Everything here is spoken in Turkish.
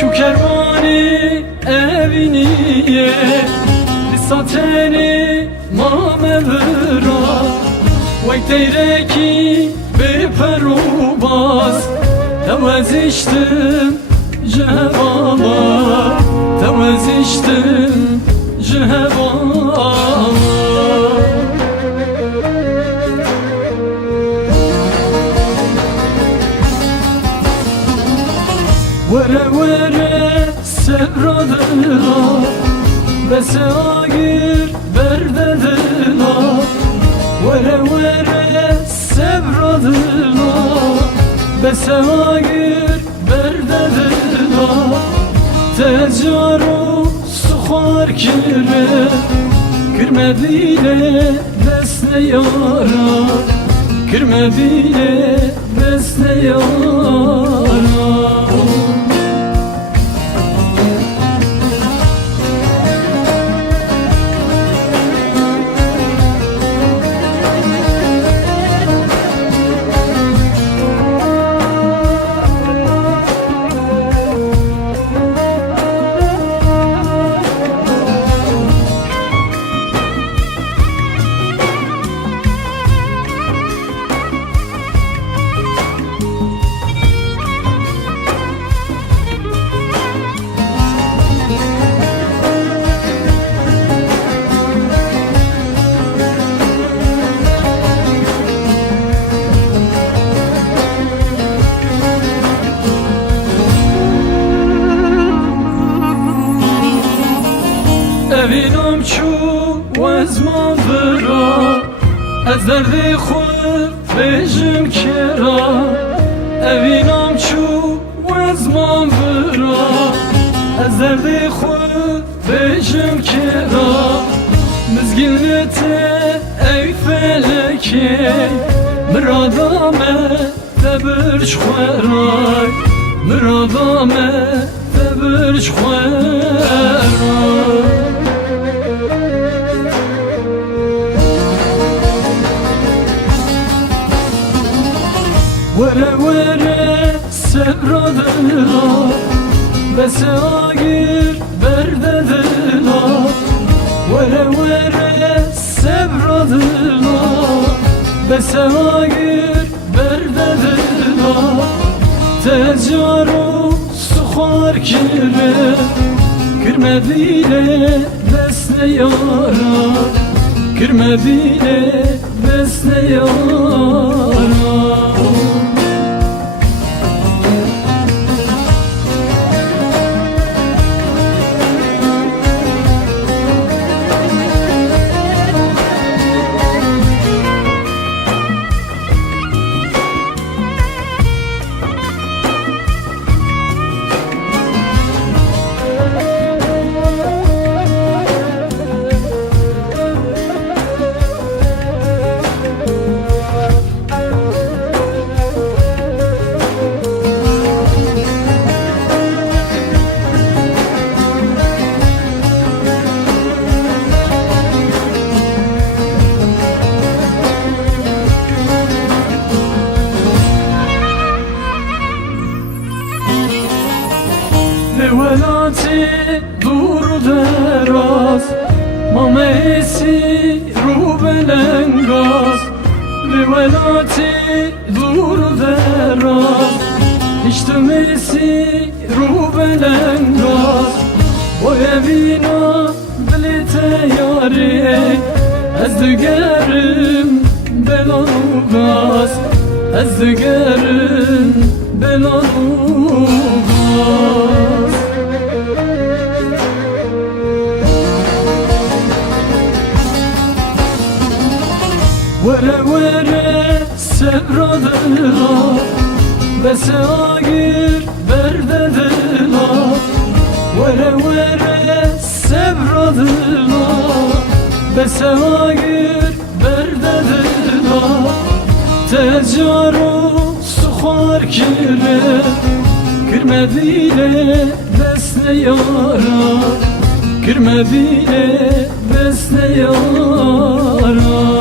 Çu kervanî eviniye Lisateni mamevra Vek teyreki beperubaz Teveziştim cehevama Teveziştim cehevama Vere vere sevradıla Bese agir berdedila Vere vere sevradıla Bese agir berdedila Tecaru sukhar kire Kirmediyle besne yara Kirmediyle besne yara Evinam çu wezman vira Ez derdi xwe bejim kera Evinam çu wezman vira Ez derdi xwe bejim kera Mizginlete ey feleke Miradame tebirç xweray Miradame tebirç xweray Vere vere sevradıla Bese agir berdedila Vere vere sevradıla Bese agir berdedila Tecaru sukhar kire Kirmediyle besne yara Kirmediyle besne yara Levelati dur deraz Mamesi rubelengaz Levelati dur deraz İştemesi rubelengaz O evina bilete yari Ez digerim belanu gaz Ez digerim belanu gaz Vere vere sevradıla Bese agir berdedila Vere vere sevradıla Bese agir berdedila Tecaru sukhar kire Kirmediyle besne yara Kirmediyle besne yara